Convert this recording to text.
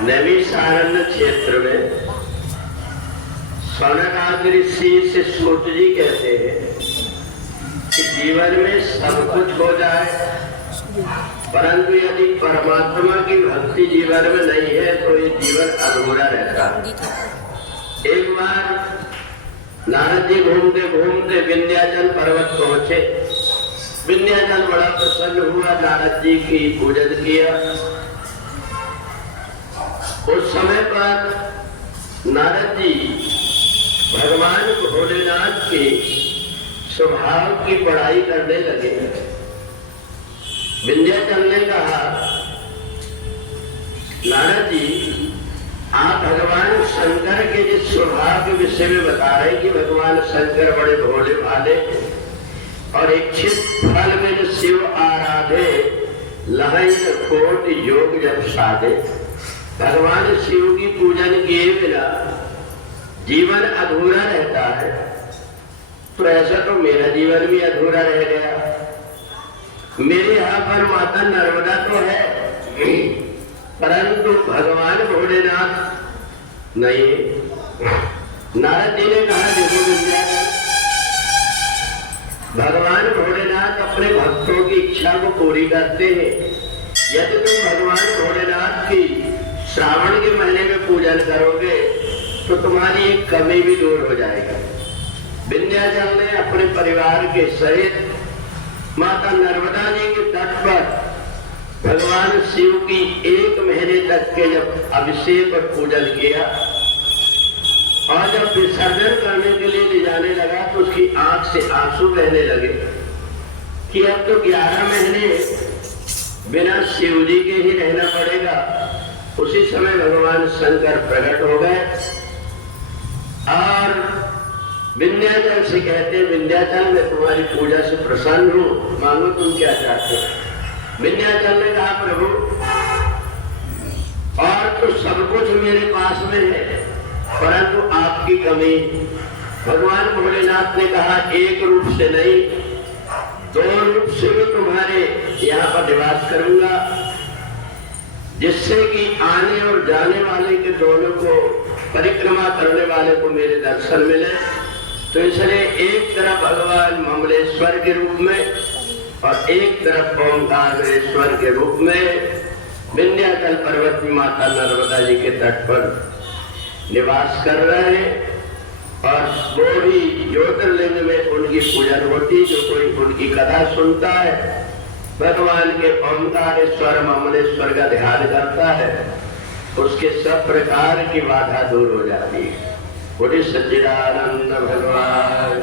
नैमिषारण्य क्षेत्र में सौनकादि ऋषि से सूत जी कहते हैं कि जीवन में सब कुछ हो जाए, परंतु यदि परमात्मा की भक्ति जीवन में नहीं है तो ये जीवन अधूरा रहता है। एक बार नारद जी घूमते घूमते विंध्याचल पर्वत पहुंचे। विंध्याचल बड़ा प्रसन्न हुआ, नारद जी की पूजन किया। उस समय पर नारद जी भगवान भोलेनाथ के स्वभाव की पढ़ाई करने लगे। विंध्याचल ने कहा, नारद जी आप भगवान शंकर के जिस स्वभाव के विषय में बता रहे हैं कि भगवान शंकर बड़े भोले भाले और इच्छित फल में शिव आराधे लहई कोट योग जब साधे, भगवान शिव की पूजन किए बिना जीवन अधूरा रहता है। तो ऐसा तो मेरा जीवन भी अधूरा रह गया। मेरे यहाँ पर माता नर्मदा तो है, परंतु भगवान भोलेनाथ नहीं। नारद जी ने कहा, देखो विंध्याचल, भगवान भोलेनाथ अपने भक्तों की इच्छा को पूरी करते हैं। यदि तुम भगवान भोलेनाथ की श्रावण के महीने में पूजन करोगे तो तुम्हारी एक कमी भी दूर हो जाएगी। विंध्याचल ने अपने परिवार के सहित माता नर्मदा जी के तट पर भगवान शिव की एक महीने तक के जब अभिषेक और पूजन किया और जब विसर्जन करने के लिए ले जाने लगा तो उसकी आंख से आंसू बहने लगे कि अब तो 11 महीने बिना शिव जी के ही रहना पड़ेगा। उसी समय भगवान शंकर प्रकट हो गए और विंध्याचल से कहते हैं, विंध्याचल मैं तुम्हारी पूजा से प्रसन्न हूँ, मांगो तुम क्या चाहते हो। विंध्याचल ने कहा, प्रभु और तो सब कुछ मेरे पास में है, परंतु आपकी कमी। भगवान भोलेनाथ ने कहा, एक रूप से नहीं 2 रूप से मैं तुम्हारे यहाँ पर निवास करूंगा, जिससे कि आने और जाने वाले के दोनों को, परिक्रमा करने वाले को मेरे दर्शन मिले। तो इसलिए एक तरफ भगवान ममलेश्वर के रूप में और एक तरफ ओंकारेश्वर के रूप में विंध्याचल पर्वत में माता नर्मदा जी के तट पर निवास कर रहे हैं। और वो भी ज्योतिर्लिंग में उनकी पूजन होती। जो कोई उनकी कथा सुनता है, भगवान के ओंकारेश्वर ममलेश्वर का ध्यान करता है, उसके सब प्रकार की बाधा दूर हो जाती है। बोले सच्चिदानंद भगवान।